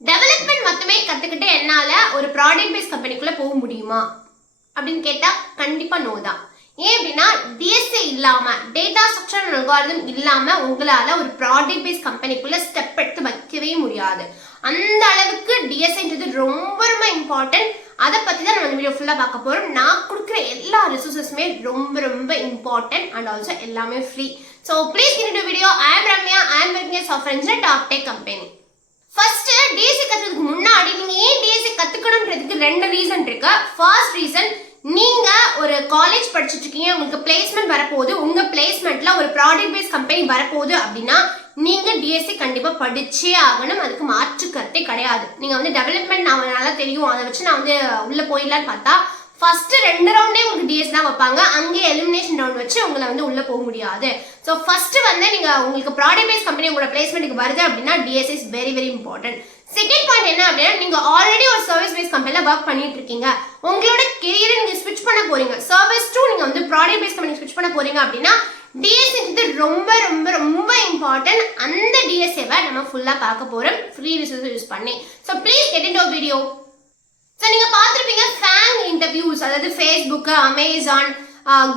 Development மட்டுமே கத்துக்கிட்டு என்னால ஒரு ப்ராடக்ட் பேஸ் கம்பெனிக்குள்ள போக முடியுமா அப்படின்னு கேட்டா கண்டிப்பா நோ தான். ஏன் அப்படின்னா டிஎஸ்ஏ இல்லாம டேட்டா ஸ்ட்ரக்சர் அண்ட் அல்காரிதம் இல்லாம உங்களால ஒரு ப்ராடக்ட் பேஸ் கம்பெனிக்குள்ள ஸ்டெப் எடுத்து வைக்கவே முடியாது. அந்த அளவுக்கு டிஎஸ்ஏன்றது ரொம்ப ரொம்ப இம்பார்ட்டன்ட். அதை பத்தி தான் நம்ம இந்த வீடியோ ஃபுல்லா பார்க்க போறோம். நான் கொடுக்குற எல்லா ரிசோர்ஸஸுமே ரொம்ப ரொம்ப இம்பார்ட்டன்ட் அண்ட் ஆல்சோ எல்லாமே free. So please get into video. I am Ramya. I am working as software engineer top tech company. First DSC கத்துறதுக்கு முன்னாடி நீங்க ஏன் டிஎஸ்சி கத்துக்கணும்ன்றதுக்கு ரெண்டு ரீசன் இருக்கு. ஃபர்ஸ்ட் ரீசன், நீங்க ஒரு காலேஜ் படிச்சுட்டு இருக்கீங்க, உங்களுக்கு பிளேஸ்மெண்ட் வரப்போகுது, உங்க பிளேஸ்மெண்ட்ல ஒரு ப்ராடக்ட் பேஸ் கம்பெனி வரப்போகுது அப்படின்னா நீங்க டிஎஸ்சி கண்டிப்பா படிச்சே ஆகணும். அதுக்கு மாற்று கருத்தே கிடையாது. நீங்க வந்து டெவலப்மெண்ட் நான் நல்லா தெரியும், அதை வச்சு நான் வந்து உள்ள போயிடலான்னு பார்த்தா ஃபர்ஸ்ட் 2 ரவுண்டே உங்களுக்கு டிஎஸ் தான் வைப்பாங்க. அங்கே எலிமினேஷன் ரவுண்ட் வச்சு உங்களை வந்து உள்ள போக முடியாது. ஸோ ஃபர்ஸ்ட் வந்து நீங்க உங்களுக்கு ப்ராடக்ட் பேஸ் கம்பெனி உங்களோட பிளேஸ்மெண்ட்டுக்கு வருது அப்படின்னா D S is very very important. Second point என்ன அப்படின்னா, நீங்க ஆல்ரெடி ஒரு சர்வீஸ் பேஸ் கம்பெனில ஒர்க் பண்ணிட்டு இருக்கீங்க, உங்களோட கெரியரை நீங்க ஸ்விட்ச் பண்ண போறீங்க, சர்வீஸ் டு நீங்க வந்து ப்ராடக்ட் பேஸ் கம்பெனி ஸ்விட்ச் பண்ண போறீங்க அப்படின்னா டிஎஸ்ஏ ரொம்ப ரொம்ப ரொம்ப இம்பார்ட்டன்ட். அந்த டிஎஸ்ஏவை நம்ம ஃபுல்லா பார்க்க போறோம் ஃப்ரீ ரிசோர்ஸ் யூஸ் பண்ணி. So please get into video. So நீங்க பார்த்துருப்பீங்க ஃபேங் இன்டர்வியூஸ், அதாவது ஃபேஸ்புக், அமேசான்,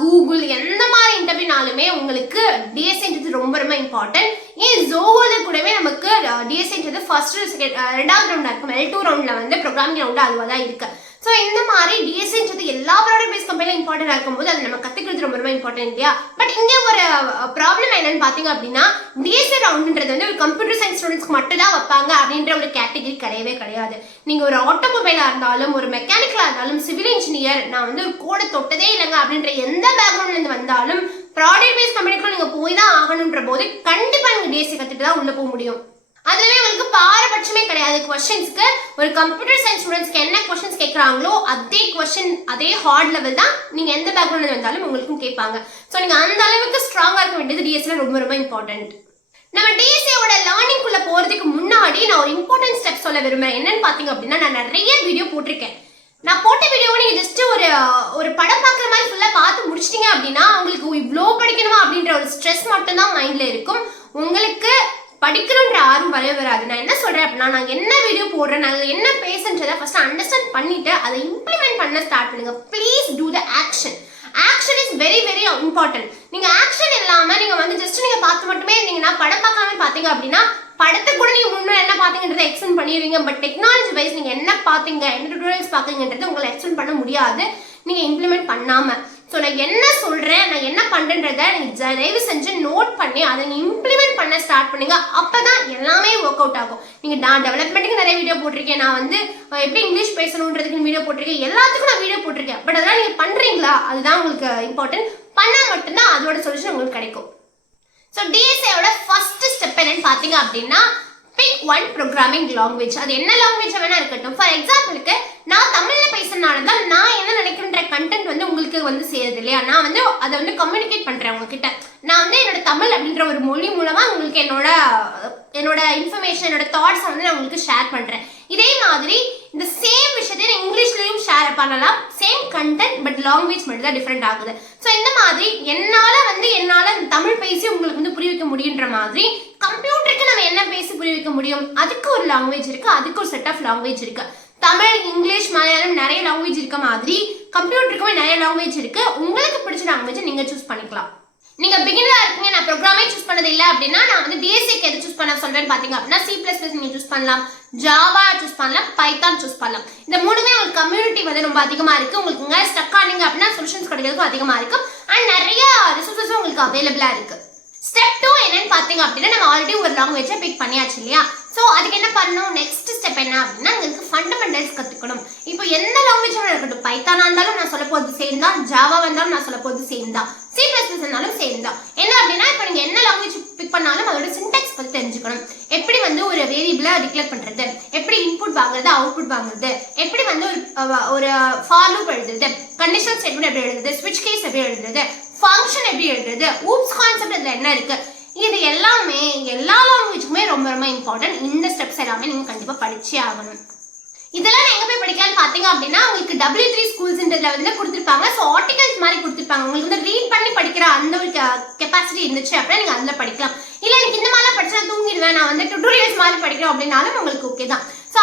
கூகுள், எந்த மாதிரி இன்டர்வியூனாலுமே உங்களுக்கு டிஎஸ்ஏன்றது ரொம்ப ரொம்ப இம்பார்ட்டன்ட். ஏன் ஜோஹோல கூடவே நமக்கு டிஎஸ்ஏன்றது ஃபர்ஸ்ட் ரெண்டாவது ரவுண்டா இருக்கும். L2 ரவுண்ட்ல வந்து ப்ரோக்ராமிங் ரவுண்டா அதுவாக தான் இருக்கு. ஸோ இந்த மாதிரி டிஎஸ்ஏன்றது எல்லா ப்ராடக்ட் பேஸ் கம்பெனிலும் இம்பார்ட்டன்ட் இருக்கும்போது அது நம்ம கத்துக்கிறது ரொம்ப ரொம்ப இம்பார்ட்டன்ட் இல்லையா? பட் இங்கே ஒரு ப்ராப்ளம் என்னன்னு பார்த்தீங்க அப்படின்னா, டிஎஸ்ஏ ரவுண்டுன்றது வந்து ஒரு கம்ப்யூட்டர் சயின்ஸ் ஸ்டூடெண்ட்ஸ்க்கு மட்டும் தான் வைப்பாங்க அப்படின்ற ஒரு கேட்டகரி கிடையவே கிடையாது. நீங்க ஒரு ஆட்டோமொபைலா இருந்தாலும், ஒரு மெக்கானிக்கலா இருந்தாலும், சிவில் இன்ஜினியர், நான் வந்து ஒரு கோடை தொட்டதே இல்லைங்க அப்படின்ற எந்த பேக்ரவுண்ட்ல இருந்து வந்தாலும் ப்ராடக்ட் பேஸ் கம்பெனிக்குள்ள நீங்க போய் தான் ஆகணுன்ற போது கண்டிப்பா நீங்க டிஎஸ்ஏ கத்துட்டு தான் உள்ள போக முடியும். அதுவே உங்களுக்கு பாரபட்சமே கிடையாது. கொஸ்டின்ஸ்க்கு ஒரு கம்ப்யூட்டர் சயின்ஸ் ஸ்டூடெண்ட்ஸ்க்கு என்ன கொஸ்டின்ஸ் கேட்கறாங்களோ அதே கொஸ்டின் அதே ஹார்ட் லெவல் தான் நீங்க எந்த பேக்ரவுண்ட்ல வந்தாலும் உங்களுக்கும் கேட்பாங்க. ஸோ நீங்க அந்த அளவுக்கு ஸ்ட்ராங்கா இருக்க வேண்டியது டிஎஸ்ஏ ரொம்ப ரொம்ப இம்பார்ட்டன்ட். நம்ம டிஎஸ்ஏவோட லேர்னிங் குள்ள போறதுக்கு முன்னாடி நான் ஒரு இம்பார்ட்டன்ட் ஸ்டெப் சொல்ல விரும்புறேன். என்னன்னு பாத்தீங்க அப்படின்னா, நான் நிறைய வீடியோ போட்டிருக்கேன். நான் போட்ட வீடியோவை நீங்க ஜஸ்ட் ஒரு படம் பார்க்குற மாதிரி ஃபுல்லா பார்த்து முடிச்சிட்டீங்க அப்படின்னா உங்களுக்கு இவ்வளோ படிக்கணுமா அப்படின்ற ஒரு ஸ்ட்ரெஸ் மட்டும் தான் மைண்ட்ல இருக்கும். உங்களுக்கு படிக்கணுன்ற ஆர்வம் வரவே வராது. நான் என்ன சொல்றேன் அப்படின்னா, நான் என்ன வீடியோ போடுறேன், நான் என்ன பேசுன்றதை ஃபர்ஸ்ட் அண்டர்ஸ்டாண்ட் பண்ணிட்டு அதை இம்ப்ளிமெண்ட் பண்ண ஸ்டார்ட் பண்ணுங்க. Please do the action. Action is very very important. நீங்க ஆக்ஷன் இல்லாம நீங்க வந்து ஜஸ்ட் நீங்க பார்த்து மட்டுமே இருந்தீங்கன்னா, படம் பார்க்காம பாத்தீங்க அப்படின்னா படத்தை கூட நீங்க முன்னும் என்ன பாத்தீங்கன்றதை எக்ஸ்பிளைன் பண்ணிடுவீங்க. பட் டெக்னாலஜி வைஸ் நீங்க என்ன பாத்தீங்க, என்ன டுட்டோரியல்ஸ் பாத்தீங்கன்றது உங்களை எக்ஸ்பிளைன் பண்ண முடியாது நீங்க இம்ப்ளிமெண்ட் பண்ணாம. ஸோ நான் என்ன சொல்றேன், நான் என்ன பண்றேன்றதை நீங்க தயவு செஞ்சு நோட் பண்ணி அதை நீங்க இம்ப்ளிமெண்ட் பண்ண ஸ்டார்ட் பண்ணுங்க. அப்பதான் எல்லாமே ஒர்க் அவுட் ஆகும். நீங்க நான் டெவலப்மெண்ட்டுக்கு நிறைய வீடியோ போட்டிருக்கேன், நான் வந்து எப்படி இங்கிலீஷ் பேசணுன்றதுக்கு வீடியோ போட்டிருக்கேன், எல்லாத்துக்கும் நான் வீடியோ போட்டிருக்கேன். பட் அதெல்லாம் நீங்க பண்றீங்களா, அதுதான் உங்களுக்கு இம்பார்ட்டன்ட். பண்ணா மட்டும்தான் அதோட சொல்யூஷன் உங்களுக்கு கிடைக்கும். ஸோ டிஎஸ்ஏவோட ஃபர்ஸ்ட் ஸ்டெப் என்னன்னு பாத்தீங்க அப்படின்னா, பிக் ஒன் ப்ரோக்ராமிங் லாங்குவேஜ். அது என்ன லாங்குவேஜ் வேணா இருக்கட்டும். ஃபார் எக்ஸாம்பிளுக்கு நான் தமிழ்ல பேசுறதுனால தான் நான் என்ன நினைக்கிறேன்ற கண்டென்ட் வந்து உங்களுக்கு வந்து சேருது இல்லையா? நான் வந்து அதை வந்து கம்யூனிகேட் பண்றேன் உங்ககிட்ட. நான் வந்து என்னோட தமிழ் அப்படின்ற ஒரு மொழி மூலமா உங்களுக்கு என்னோட இன்ஃபர்மேஷன், என்னோட தாட்ஸை வந்து நான் உங்களுக்கு ஷேர் பண்றேன். இதே மாதிரி இந்த சேம் விஷயத்தை இங்கிலீஷ்லயும் ஷேர் பண்ணலாம். சேம் கண்டென்ட் பட் லாங்குவேஜ் மட்டும் தான் டிஃப்ரெண்ட் ஆகுது. ஸோ இந்த மாதிரி என்னால தமிழ் பேசி உங்களுக்கு வந்து புரிய வைக்க முடியுன்ற மாதிரி கம்ப்யூட்டருக்கு நம்ம என்ன பேசி புரிய வைக்க முடியும், அதுக்கு ஒரு லாங்குவேஜ் இருக்கு, அதுக்கு ஒரு செட் ஆஃப் லாங்குவேஜ் இருக்கு. தமிழ், இங்கிலீஷ், மலையாளம் நிறைய லாங்குவேஜ் இருக்க மாதிரி கம்ப்யூட்டருக்குமே நிறைய லாங்குவேஜ் இருக்கு. உங்களுக்கு பிடிச்ச லாங்குவேஜ் நீங்க சூஸ் பண்ணிக்கலாம். நீங்க பிகினரா இருக்கீங்க, நான் ப்ரோக்ராமே சூஸ் பண்ணது இல்லை அப்படின்னா நான் வந்து டிஎஸ்ஏக்கு எது சூஸ் பண்ண சொல்றேன்னு பாத்தீங்க அப்படின்னா, C++ நீங்க சூஸ் பண்ணலாம், ஜாவா சூஸ் பண்ணலாம், பைத்தான் சூஸ் பண்ணலாம். இந்த மூணுமே உங்களுக்கு கம்யூனிட்டி வந்து ரொம்ப அதிகமா இருக்கு. உங்களுக்கு ஸ்டக் ஆனீங்க அப்படின்னா சொல்யூஷன்ஸ் கிடைக்கிறதுக்கும் அதிகமா இருக்கு. அண்ட் நிறைய ரிசோர்ஸஸும் உங்களுக்கு அவைலபிளா இருக்கு. ஸ்டெப் 2 என்னன்னு பாத்தீங்க அப்படின்னா, நம்ம ஆல்ரெடி ஒரு லாங்குவேஜை பிக் பண்ணியாச்சு இல்லையா? ஸோ அதுக்கு என்ன பண்ணணும், நெக்ஸ்ட் ஸ்டெப் என்ன அப்படின்னா, உங்களுக்கு ஃபண்டமெண்டல்ஸ் கற்றுக்கணும். இப்போ எந்த லாங்குவேஜாக இருக்கட்டும், பைத்தானா இருந்தாலும் நான் சொல்ல போகிறது சேம் தான், ஜாவா வந்தாலும் நான் சொல்ல போகிறது சேம் தான், C++ இருந்தாலும் சேம் தான். என்ன அப்படின்னா, இப்போ நீங்கள் என்ன லாங்குவேஜ் பிக் பண்ணாலும் அதோட சின்டெக்ஸ் பற்றி தெரிஞ்சுக்கணும். எப்படி வந்து ஒரு வேரியபிளை டிக்ளேர் பண்ணுறது, எப்படி இன்புட் வாங்குறது, அவுட்புட் வாங்குறது, எப்படி வந்து ஒரு ஃபார் லூப் எழுதுறது, கண்டிஷனல் ஸ்டேட்மெண்ட் எப்படி எழுதுறது, ஸ்விட்ச் கேஸ் எப்படி எழுதுறது, ஃபங்க்ஷன் எப்படி எழுதுறது, ஊப்ஸ் கான்செப்ட் இதில் என்ன இருக்கு, இது எல்லாமே எல்லா லாங்குவேஜுக்குமே ரொம்ப ரொம்ப இம்பார்ட்டன்ட். இந்த ஸ்டெப்ஸ் எல்லாமே நீங்க கண்டிப்பா படிச்சே ஆகணும். இதெல்லாம் எங்க போய் படிக்கலாம் பாத்தீங்க அப்படின்னா, உங்களுக்கு W3 ஸ்கூல்ஸ்ன்றதுல வந்து கொடுத்துருப்பாங்க. ஸோ ஆர்டிகல்ஸ் மாதிரி கொடுத்துருப்பாங்க. உங்களுக்கு வந்து ரீட் பண்ணி படிக்கிற அந்த ஒரு கெப்பாசிட்டி இருந்துச்சு அப்படின்னா நீங்க அதுல படிக்கலாம். இல்ல எனக்கு இந்த மாதிரிலாம் படிச்சா தூங்கிடுவேன், நான் வந்து டுட்டோரியல்ஸ் மாதிரி படிக்கிறோம் அப்படின்னாலும் உங்களுக்கு ஓகே தான். ஸோ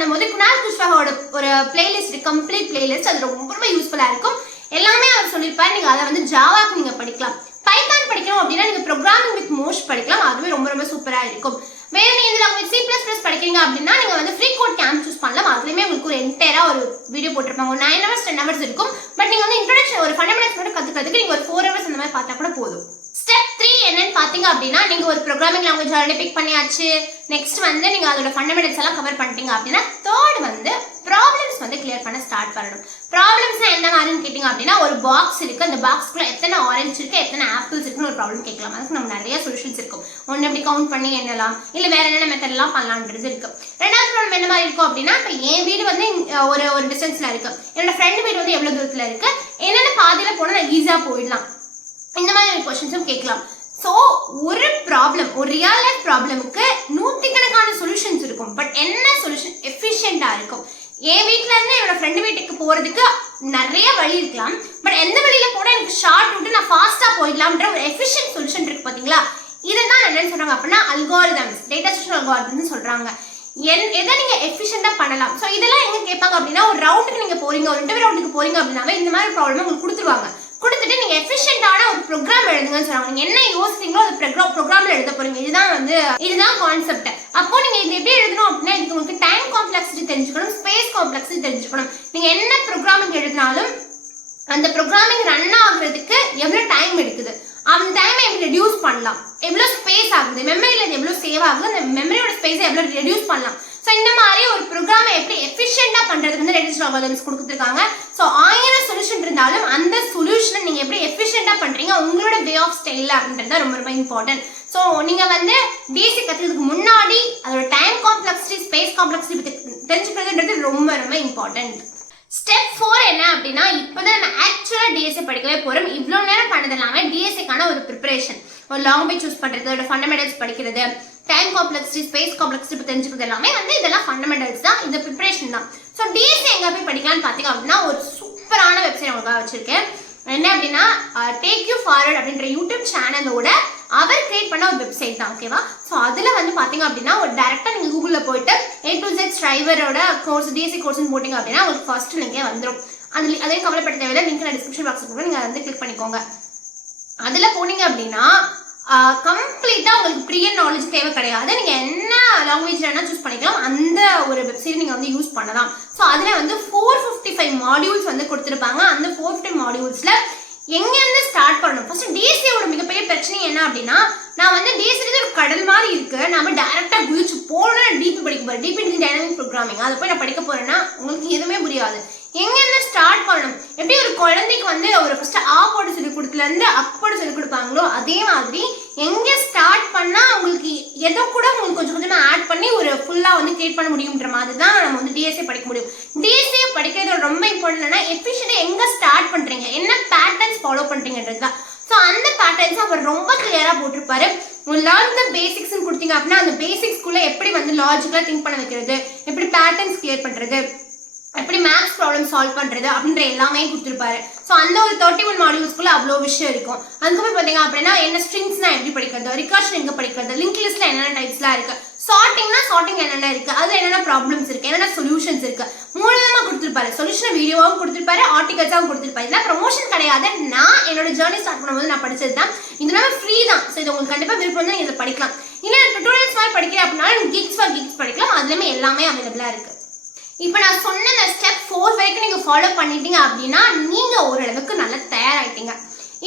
பண்ணும்போது குணால் குஷ்வாஹோட ஒரு பிளேலிஸ்ட், கம்ப்ளீட் பிளேலிஸ்ட், அது ரொம்ப ரொம்ப யூஸ்ஃபுல்லா இருக்கும். எல்லாமே அவர் சொல்லியிருப்பாரு. நீங்க அதை வந்து ஜாவாக்கு நீங்க படிக்கலாம். பைத்தான் படிக்கணும் அப்படின்னா நீங்க ப்ரோக்ராமிங் வித் மோஷ் படிக்கலாம். அதுவே ரொம்ப ரொம்ப சூப்பரா இருக்கும். வேற நீங்க லாங்குவேஜ் C++ படிக்கிறீங்க அப்படின்னா நீங்க வந்து ஃப்ரீ கோட் கேம்ப் சூஸ் பண்ணலாம். அதுலயுமே உங்களுக்கு ஒரு என்டையரா ஒரு வீடியோ போட்டிருப்பாங்க. ஒரு 9 hours 10 hours இருக்கும். பட் நீங்க வந்து இன்ட்ரோடக்ஷன் ஒரு ஃபண்டமெண்டல்ஸ் மட்டும் கத்துக்கிறதுக்கு நீங்க ஒரு 4 hours அந்த மாதிரி பார்த்தா கூட போதும். ஸ்டெப் 3 என்னன்னு பாத்தீங்க அப்படின்னா, நீங்க ஒரு ப்ரோக்ராமிங் லாங்குவேஜ் ஆல்ரெடி பிக் பண்ணியாச்சு. நெக்ஸ்ட் வந்து நீங்க அதோட ஃபண்டமெண்டல்ஸ் எல்லாம் கவர் பண்ணிட்டீங்க அப்படின்னா, தேர்ட் வந்து ப்ராப்ளம்ஸ் வந்து கிளியர் பண்ண ஸ்டார்ட் பண்ணணும். ப்ராப்ளம்ஸ் என்ன மாதிரின்னு கேட்டீங்க அப்படின்னா, ஒரு பாக்ஸ் இருக்கு. அந்த பாக்ஸ்க்குள்ள எத்தனை ஆரஞ்சு இருக்கு, எத்தனை ஆப்பிள்ஸ் இருக்குன்னு ஒரு ப்ராப்ளம் கேட்கலாம். அதுக்கு நம்ம நிறைய சொல்யூஷன்ஸ் இருக்கும். ஒன்னு எப்படி கவுண்ட் பண்ணி எண்ணலாம், இல்ல வேற என்னென்ன மெத்தட் எல்லாம் பண்ணலாம்ன்றது இருக்கு. ரெண்டாவது ப்ராப்ளம் என்ன மாதிரி இருக்கும் அப்படின்னா, இப்ப என் வீடு வந்து ஒரு டிஸ்டன்ஸ்ல இருக்கு, என்னோட ஃப்ரெண்ட் வீடு வந்து எவ்வளவு தூரத்துல இருக்கு, என்னென்ன பாதையில போனா நான் ஈஸியா போயிடலாம், இந்த மாதிரி ஒரு கொஸ்டின்ஸும் கேட்கலாம். ஸோ ஒரு ப்ராப்ளம், ஒரு ரியல் லைஃப் ப்ராப்ளமுக்கு நூற்றுக்கணக்கான சொல்யூஷன்ஸ் இருக்கும். பட் என்ன சொல்யூஷன் எஃபிஷியண்டா இருக்கும்? என் வீட்டுல இருந்து என்னோட ஃப்ரெண்டு வீட்டுக்கு போறதுக்கு நிறைய வழி இருக்கலாம். பட் எந்த வழியில போனா எனக்கு ஷார்ட் விட்டு நான் ஃபாஸ்டா போயிடலாம்ன்ற ஒரு எஃபிஷியன்ட் சொல்யூஷன் இருக்கு பாத்தீங்களா? இதுதான் என்னன்னு சொல்றாங்க அப்படின்னா அல்காரிதம்ஸ், டேட்டா ஸ்ட்ரக்சர் அல்காரிதம்ஸ் சொல்றாங்க. எதை நீங்க எஃபிஷியண்டா பண்ணலாம். ஸோ இதெல்லாம் எங்க கேட்பாங்க அப்படின்னா, ஒரு ரவுண்டுக்கு நீங்க போறீங்க, ஒரு இன்டர்வியூ ரவுண்டுக்கு போறீங்க அப்படின்னாவே இந்த மாதிரி ப்ராப்ளம் உங்களுக்கு கொடுத்துருவாங்க. கொடுத்துட்டு நீங்க எஃபிஷியன்டான ஒரு ப்ரோக்ராம் எழுதுங்கன்னு சொல்றாங்க. நீங்க என்ன யோசிக்கிறீங்களோ அது ப்ரோக்ராம்ல எழுத போறீங்க. இதுதான் கான்செப்ட். அப்போ நீங்க இது எப்படி எழுதணும் அப்படின்னா, இதுக்கு உங்களுக்கு டைம் காம்ப்ளெக்சிட்டி தெரிஞ்சுக்கணும், ஸ்பேஸ் காம்ப்ளெக்சிட்டி தெரிஞ்சுக்கணும். நீங்க என்ன ப்ரோக்ராமிங் எழுதினாலும் அந்த ப்ரோக்ராமிங் ரன் ஆகுறதுக்கு எவ்வளவு டைம் எடுக்குது, அந்த டைமை எப்படி ரெடியூஸ் பண்ணலாம், எவ்வளவு ஸ்பேஸ் ஆகுது, மெமரியில எவ்வளவு சேவ் ஆகுது, அந்த மெமரியோட ஸ்பேஸை எவ்வளவு ரெடியூஸ் பண்ணலாம். ஸோ இந்த மாதிரி ஒரு ப்ரோக்ராமை எப்படி எஃபிஷியண்டா பண்றதுக்கு வந்து டேட்டா ஸ்ட்ரக்சர் அல்காரிதம்ஸ் கொடுத்துருக்காங்க. ஸோ 1000 சொல்யூஷன் இருந்தாலும் அந்த சொல்யூஷனை நீங்க எப்படி எஃபிஷியண்டா பண்றீங்க, உங்களோட வே ஆஃப் ஸ்டைல் அப்படின்றது ரொம்ப ரொம்ப இம்பார்ட்டன்ட். ஸோ நீங்க வந்து பேசிக் கத்துக்கிறதுக்கு முன்னாடி அதோட டைம் காம்ப்ளெக்சிட்டி, ஸ்பேஸ் காம்ப்ளெக்சிட்டி தெரிஞ்சுக்கிறதுன்றது ரொம்ப ரொம்ப இம்பார்ட்டன்ட். ஸ்டெப் 4 என்ன அப்படின்னா, இப்போதான் நம்ம ஆக்சுவலா டிஎஸ்ஏ படிக்கவே போறோம். இவ்வளவு நேரம் பண்ணது எல்லாமே டிஎஸ்ஏக்கான ஒரு ப்ரிப்பரேஷன். ஒரு லாங்குவேஜ் சூஸ் பண்றது, அதோட ஃபண்டமெண்டல்ஸ் படிக்கிறது, டைம் காம்ப்ளெக்சிட்டி, ஸ்பேஸ் காம்ப்ளெக்சிட்டி தெரிஞ்சுக்கிறது எல்லாமே வந்து இதெல்லாம் ஃபண்டமெண்டல்ஸ் தான், இந்த ப்ரிப்பரேஷன் தான். ஸோ டிஎஸ்ஏ எங்க போய் படிக்கலாம்னு பாத்தீங்க அப்படின்னா, ஒரு சூப்பரான வெப்சைட் உங்களுக்காக வச்சிருக்கேன். என்ன அப்படின்னா, டேக் யூ ஃபார்வர்ட் அப்படின்ற யூடியூப் சேனலோட அவர் கிரியேட் பண்ண ஒரு வெப்சைட் தான். ஓகேவா? ஸோ அதுல வந்து பாத்தீங்க அப்படின்னா, ஒரு டைரக்டா நீங்க கூகுள்ல போயிட்டு A to Z டிரைவரோட கோர்ஸ், டிஎஸ்சி கோர்ஸ் போட்டீங்க அப்படின்னா உங்களுக்கு ஃபர்ஸ்ட் லிங்கே வந்துடும். அதே கவலைப்பட தேவையில்லை, லிங்க் நான் டிஸ்கிரிப்ஷன் பாக்ஸ்ல நீங்க வந்து கிளிக் பண்ணிக்கோங்க. அதுல போனீங்க அப்படின்னா கம்ப்ளீட்டா உங்களுக்கு ப்ரியர் நாலேஜ் தேவை கிடையாது. நீங்க என்ன லாங்குவேஜ் வேணா சூஸ் பண்ணிக்கலாம். அந்த ஒரு வெப்சைட் நீங்க வந்து யூஸ் பண்ணலாம். ஸோ அதுல வந்து 455 மாடியூல்ஸ் வந்து கொடுத்துருப்பாங்க. அந்த 450 மாடியூல்ஸ்ல எங்க இருந்து ஸ்டார்ட் பண்ணணும்? ஃபர்ஸ்ட் டிஎஸ்சியோட மிகப்பெரிய பிரச்சனை என்ன அப்படின்னா, நான் வந்து டிஎஸ்சி ஒரு கடல் மாதிரி இருக்கு, நம்ம டைரக்டா குதிச்சு போறேன், டிபி படிக்க போறேன், டிபி டைனமிக் ப்ரோக்ராமிங், அதை போய் நான் படிக்க போறேன்னா உங்களுக்கு எதுவுமே புரியாது. எங்க இருந்து ஸ்டார்ட் பண்ணணும்? எப்படி ஒரு குழந்தைக்கு வந்து ஒரு ஃபர்ஸ்ட் ஆ போட்டு சொல்லி கொடுத்துல இருந்து அப் போட்டு சொல்லி கொடுப்பாங்களோ அதே மாதிரி எங்க ஸ்டார்ட் பண்ணா உங்களுக்கு எதோ கூட உங்களுக்கு கொஞ்சம் கொஞ்சமா ஆட் பண்ணி ஒரு ஃபுல்லா வந்து கிரியேட் பண்ண முடியும்ன்ற மாதிரி தான் நம்ம வந்து டிஎஸ்சி படிக்க முடியும். டிஎஸ்சி படிக்கிறது ரொம்ப இம்பார்ட்டன்ட்னா எஃபிஷியன்ட்டா எங்க ஸ்டார்ட் பண்றீங்க, என்ன பேட்டர்ன்ஸ் ஃபாலோ பண்றீங்கன்றது தான். ஸோ அந்த பேட்டர்ன்ஸ் அவர் ரொம்ப கிளியரா போட்டிருப்பாரு. லேர்ன் த பேசிக்ஸ் கொடுத்தீங்க அப்படின்னா அந்த பேசிக்ஸ்குள்ள எப்படி வந்து லாஜிக்கலா திங்க் பண்ண வைக்கிறது, எப்படி பேட்டர்ன்ஸ் கிளியர் பண்றது, எப்படி மேத்ஸ் ப்ராப்ளம் சால்வ் பண்றது அப்படின்ற எல்லாமே கொடுத்துருப்பாரு. ஸோ அந்த ஒரு 31 மாடியூல்ஸ்குள்ள அவ்வளோ விஷயம் இருக்கும். அதுக்கப்புறம் பார்த்தீங்க அப்படின்னா என்ன ஸ்ட்ரிங்ஸ்னா எப்படி படிக்கிறது, ரிகர்ஷன் எங்க படிக்கிறது, லிங்க் லிஸ்ட்ல என்னென்ன டைப்ஸ்லாம் இருக்கு, சார்ட்டிங் என்னென்ன இருக்கு, அதுல என்னென்ன ப்ராப்ளம்ஸ் இருக்கு, என்னென்ன சொல்யூஷன்ஸ் இருக்கு, மூலமா கொடுத்துருப்பாரு. சொல்யூஷன் வீடியோவாகவும் கொடுத்துருப்பாரு, ஆர்டிகல்ஸாகவும் கொடுத்துருப்பாரு. இதெல்லாம் ப்ரொமோஷன் கிடையாது, நான் என்னோட ஜேர்னி ஸ்டார்ட் பண்ணும்போது நான் படிச்சது தான். இதெல்லாம் ஃப்ரீ தான். ஸோ இது உங்களுக்கு கண்டிப்பா விருப்பம் தான், நீங்க இதை படிக்கலாம். இல்லை டுட்டோரியல்ஸ் மாதிரி படிக்கிறேன் அப்படின்னா கிக்ஸ் ஃபார் கிக்ஸ் படிக்கலாம். அதுலயுமே எல்லாமே அவைலபிளா இருக்கு. இப்போ நான் சொன்ன ஸ்டெப் 4 வரைக்கும் நீங்க ஃபாலோ பண்ணிட்டீங்க அப்படின்னா நீங்க ஓரளவுக்கு நல்லா தயாராயிட்டீங்க.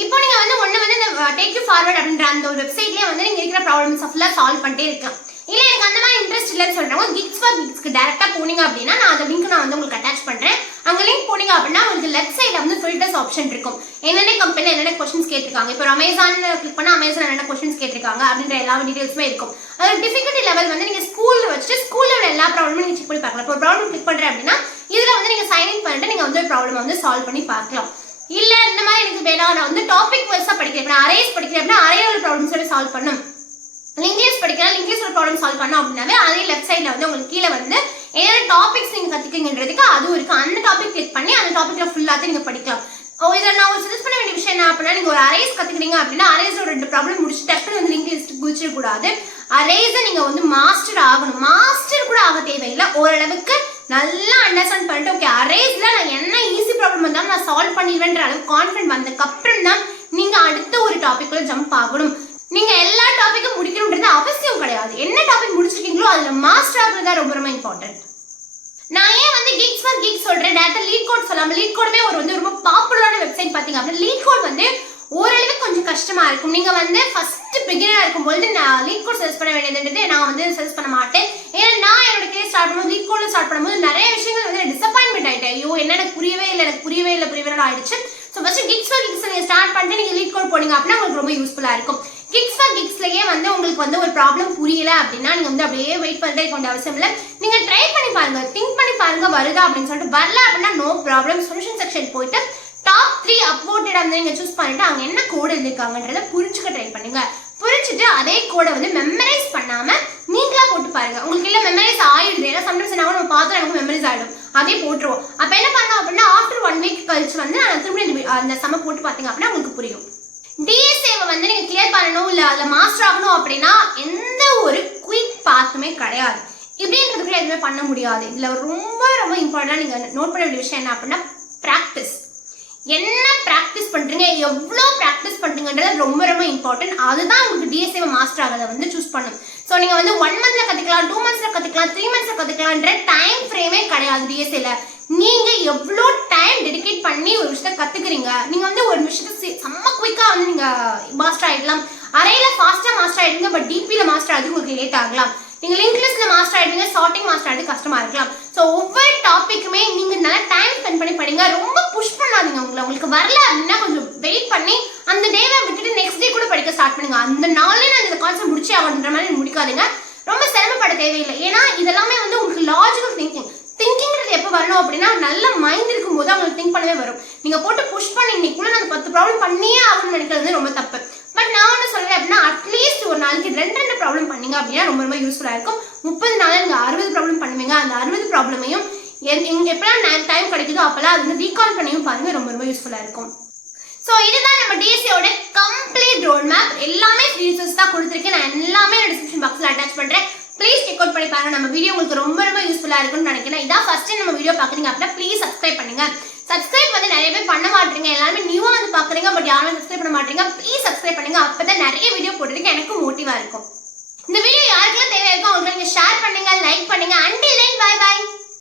இப்போ நீங்க வந்து இந்த டேக் யூ ஃபார்வர்ட் அப்படின்ற அந்த ஒரு வெப்சைட்லயே வந்து நீங்க இருக்கிற ப்ராப்ளம்ஸ் ஃபுல்லா சால்வ் பண்ணிட்டே இருக்கலாம். இல்ல எனக்கு அந்த மாதிரி இன்ட்ரெஸ்ட் இல்லைன்னு சொல்றவங்க கிக்ஸ் ஃபார் கிக்ஸ்க்கு டைரக்டா போனீங்க அப்படின்னா நான் அந்த லிங்க் நான் வந்து உங்களுக்கு அட்டாச் பண்றேன். அங்க லிங்க் போனீங்க அப்படின்னா உங்களுக்கு லெஃப்ட் சைட்ல வந்து ஃபில்டர்ஸ் ஆப்ஷன் இருக்கும். என்னென்ன கம்பெனில என்னென்ன கொஸ்டின்ஸ் கேட்டிருக்காங்க, இப்போ அமேசான் கிளிக் பண்ணா அமேசான் என்னென்ன கொஸ்டின்ஸ் கேட்டிருக்காங்க அப்படின்ற எல்லா டீடைல்ஸுமே இருக்கும். அதோட டிஃபிகல்ட்டி லெவல் வந்து நீங்க ஸ்கூல்ல வச்சுட்டு ஸ்கூல்ல உள்ள எல்லா ப்ராப்ளமும் நீங்க செக் பண்ணி பார்க்கலாம். இப்போ ப்ராப்ளம் கிளிக் பண்றேன் அப்படின்னா இதுல வந்து நீங்க சைன் இன் பண்ணிட்டு நீங்க வந்து ப்ராப்ளம் வந்து சால்வ் பண்ணி பார்க்கலாம். இல்ல இந்த மாதிரி எனக்கு வேணாம், நான் வந்து டாபிக் வைஸா படிக்கிறேன், இப்போ அரேஸ் படிக்கிறேன் அப்படின்னா அரேயோட ப்ராப்ளம்ஸோட சால்வ் பண்ணும். இங்கிலீஷ் படிக்கலாம், இங்கிலீஷோட ப்ராப்ளம் சால்வ் பண்ணோம் அப்படின்னாவே அதே லெஃப்ட் சைட்ல வந்து உங்களுக்கு கீழே வந்து என்னென்ன டாபிக்ஸ் நீங்க கத்துக்கீங்கன்றதுக்கு அதுவும் இருக்கு. அந்த டாபிக் கிளிக் பண்ணி அந்த டாபிக்ல ஃபுல்லாத்தையும் நீங்க படிக்கலாம். இதை நான் ஒரு சஜஸ்ட் பண்ண வேண்டிய விஷயம் என்ன அப்படின்னா, நீங்க ஒரு அரேஸ் கத்துக்கிறீங்க அப்படின்னா அரேஸோட 2 ப்ராப்ளம் முடிச்சு டக்குனு வந்து லிங்க் லிஸ்ட் குதிச்சிடக்கூடாது. அரேஸை நீங்க வந்து மாஸ்டர் ஆகணும். மாஸ்டர் கூட ஆக தேவையில்லை. ஓரளவுக்கு நல்லா அண்டர்ஸ்டாண்ட் பண்ணிட்டு ஓகே அரேஸ்ல நான் என்ன ஈஸி ப்ராப்ளம் வந்தாலும் நான் சால்வ் பண்ணிடுவேன்ற அளவுக்கு கான்ஃபிடென்ட் வந்ததுக்கு அப்புறம் தான் நீங்க அடுத்த ஒரு டாபிக்ல ஜம்ப் ஆகணும். நீங்க எல்லா டாபிக்கும் முடிக்கணும்ன்றது அவசியம் கிடையாது. என்ன டாபிக் முடிச்சிருக்கீங்களோ அதுல மாஸ்டர் ஆகுறது தான் ரொம்ப ரொம்ப இம்பார்ட்டன்ட். நான் ஏன் வந்து கிக்ஸ் ஃபார் கிக்ஸ் சொல்றேன், டேரக்டா லீட் கோட் சொல்லாம, லீட் கோடுமே ஒரு வந்து ரொம்ப பாப்புலரான வெப்சைட் பாத்தீங்க அப்படின்னா லீட் கோட் வந்து ஓரளவுக்கு கொஞ்சம் கஷ்டமா இருக்கும். நீங்க வந்து ஃபர்ஸ்ட் பிகினரா இருக்கும்போது நான் லீட் கோட் சர்ச் பண்ண வேண்டியதுன்றது நான் வந்து சர்ச் பண்ண மாட்டேன். ஏன்னா நான் என்னோட கேஸ் ஸ்டார்ட் பண்ணும்போது லீட் கோட்ல ஸ்டார்ட் பண்ணும்போது நிறைய விஷயங்கள் வந்து டிசப்பாயின்மெண்ட் ஆயிட்டேன். ஐயோ என்ன எனக்கு புரியவே இல்லை ஆயிடுச்சு. So first kicks for kicks நீங்க ஸ்டார்ட் பண்ணிட்டு நீங்க லீட் கோட் போனீங்க அப்படின்னா உங்களுக்கு ரொம்ப யூஸ்ஃபுல்லா இருக்கும். கிக்ஸ் ஃபார் கிக்ஸ்லயே வந்து உங்களுக்கு வந்து ஒரு ப்ராப்ளம் புரியல அப்படின்னா நீங்க வந்து அப்படியே வெயிட் பண்ணிட்டே இருக்க வேண்டிய அவசியம் இல்லை. நீங்க ட்ரை பண்ணி பாருங்க, திங்க் பண்ணி பாருங்க வருதா அப்படின்னு சொல்லிட்டு. வரல அப்படின்னா நோ ப்ராப்ளம், சொல்யூஷன் செக்ஷன் போயிட்டு டாப் 3 அப்வோட்டட் வந்து நீங்க சூஸ் பண்ணிட்டு அங்க என்ன கோடு எழுதிருக்காங்கன்றத புரிஞ்சுக்க ட்ரை பண்ணுங்க. புரிஞ்சுட்டு அதே கோடை வந்து மெமரைஸ் பண்ணாம நீங்களா போட்டு பாருங்க. உங்களுக்கு இல்ல மெமரைஸ் ஆயிடுது, ஏன்னா சம்டைம்ஸ் என்ன நம்ம பார்த்தா நமக்கு மெமரைஸ் ஆயிடும், அதே போட்டுருவோம். அப்ப என்ன பண்ணோம் அப்படின்னா ஆஃப்டர் 1 வீக் கழிச்சு வந்து நான் திரும்பி அந்த சம போட்டு பாத்தீங்க அப்படின்னா உங்களுக்கு புரியும். டிஎஸ்ஏவை வந்து நீங்க கிளியர் பண்ணணும் இல்ல அதுல மாஸ்டர் ஆகணும் அப்படின்னா எந்த ஒரு குயிக் பாத்துமே கிடையாது. இப்படின்றதுக்குள்ள எதுவுமே பண்ண முடியாது. இதுல ரொம்ப ரொம்ப இம்பார்ட்டன்டா நீங்க நோட் பண்ண வேண்டிய விஷயம் என்ன அப்படின்னா பிராக்டிஸ். என்ன பிராக்டிஸ் பண்றீங்க, எவ்வளவு பிராக்டிஸ் பண்றீங்கன்றது ரொம்ப ரொம்ப இம்பார்ட்டன்ட். அதுதான் உங்களுக்கு டிஎஸ்ஏவை மாஸ்டர் ஆகிறத வந்து சூஸ் பண்ணும். ஸோ நீங்க வந்து 1 மந்த்ல கத்துக்கலாம், 2 மந்த்ஸ்ல கத்துக்கலாம், 3 மந்த்ஸ்ல கத்துக்கலாம்ன்ற டைம் ஃப்ரேமே கிடையாது டிஎஸ்ஏல. நீங்க எவ்வளோ டைம் டெடிகேட் பண்ணி ஒரு விஷயத்த கத்துக்கிறீங்க, நீங்க வந்து ஒரு விஷயத்த செம்ம குயிக்கா வந்து நீங்க மாஸ்டர் ஆயிடலாம். அரையில ஃபாஸ்டா மாஸ்டர் ஆயிடுங்க, பட் டிபில மாஸ்டர் ஆகுது உங்களுக்கு லேட் ஆகலாம். நீங்க லிங்க் லிஸ்ட்ல மாஸ்டர் ஆயிடுங்க, சார்ட்டிங் மாஸ்டர் ஆயிடுது கஷ்டமா இருக்கலாம். ஸோ ஒவ்வொரு டாபிக்குமே நீங்க நல்லா டைம் ஸ்பெண்ட் பண்ணி படிங்க. ரொம்ப புஷ் பண்ணாதீங்க. உங்களுக்கு வரல அப்படின்னா கொஞ்சம் வெயிட் பண்ணி அந்த டேவை விட்டுட்டு நெக்ஸ்ட் டே கூட படிக்க ஸ்டார்ட் பண்ணுங்க. அந்த நாளே நான் இந்த கான்செப்ட் முடிச்சே ஆகணுன்ற மாதிரி முடிக்காதீங்க. ரொம்ப சிரமப்பட தேவையில்லை. ஏன்னா இதெல்லாமே வந்து உங்களுக்கு லாஜிக்கல் திங்கிங்கிறது எப்போ வரணும் அப்படின்னா நல்ல மைண்ட் இருக்கும் போது அவங்களுக்கு திங்க் பண்ணவே வரும். நீங்க போட்டு புஷ் பண்ணி இன்னைக்குள்ள நான் 10 ப்ராப்ளம் பண்ணியே ஆகணும்னு நினைக்கிறது ரொம்ப தப்பு. பட் நான் ஒன்று சொல்றேன் அப்படின்னா அட்லீஸ்ட் ஒரு நாளைக்கு 2 ப்ராப்ளம் பண்ணீங்க அப்படின்னா ரொம்ப ரொம்ப யூஸ்ஃபுல்லா இருக்கும். 30 நாள் நீங்க 60 ப்ராப்ளம் பண்ணுவீங்க. அந்த 60 ப்ராப்ளமையும் எப்பெல்லாம் டைம் கிடைக்குதோ அப்பெல்லாம் அது வந்து ரீகால் பண்ணியும் பாருங்க, ரொம்ப ரொம்ப யூஸ்ஃபுல்லா இருக்கும். ஸோ இதுதான் நம்ம டிஎஸ்சியோட கம்ப்ளீட் ரோட் மேப். எல்லாமே ரிசோர்ஸ் தான் கொடுத்துருக்கேன். நான் எல்லாமே டிஸ்கிரிப்ஷன் பாக்ஸ்ல அட்டாச் பண்றேன். ப்ளீஸ் செக் அவுட் பண்ணி பாருங்க. நம்ம வீடியோ உங்களுக்கு ரொம்ப ரொம்ப யூஸ்ஃபுல்லா இருக்கும்னு நினைக்கிறேன். இதான் ஃபர்ஸ்ட் டைம் நம்ம வீடியோ பாக்குறீங்க அப்படின்னா ப்ளீஸ் சப்ஸ்கிரைப் பண்ணுங்க. சப்ஸ்கிரைப் வந்து நிறைய பேர் பண்ண மாட்டீங்க, எல்லாருமே நியூவா வந்து பாக்குறீங்க, பட் யாருமே சப்ஸ்கிரைப் பண்ண மாட்டீங்க. ப்ளீஸ் சப்ஸ்கிரைப் பண்ணுங்க. அப்பதான் நிறைய வீடியோ போடுறதுக்கு எனக்கு மோட்டிவா இருக்கும். இந்த வீடியோ யாருக்கெல்லாம் தேவையா இருக்கோ அவங்களுக்கு நீங்க ஷேர் பண்ணுங்க, லைக் பண்ணுங்க. Until then bye by.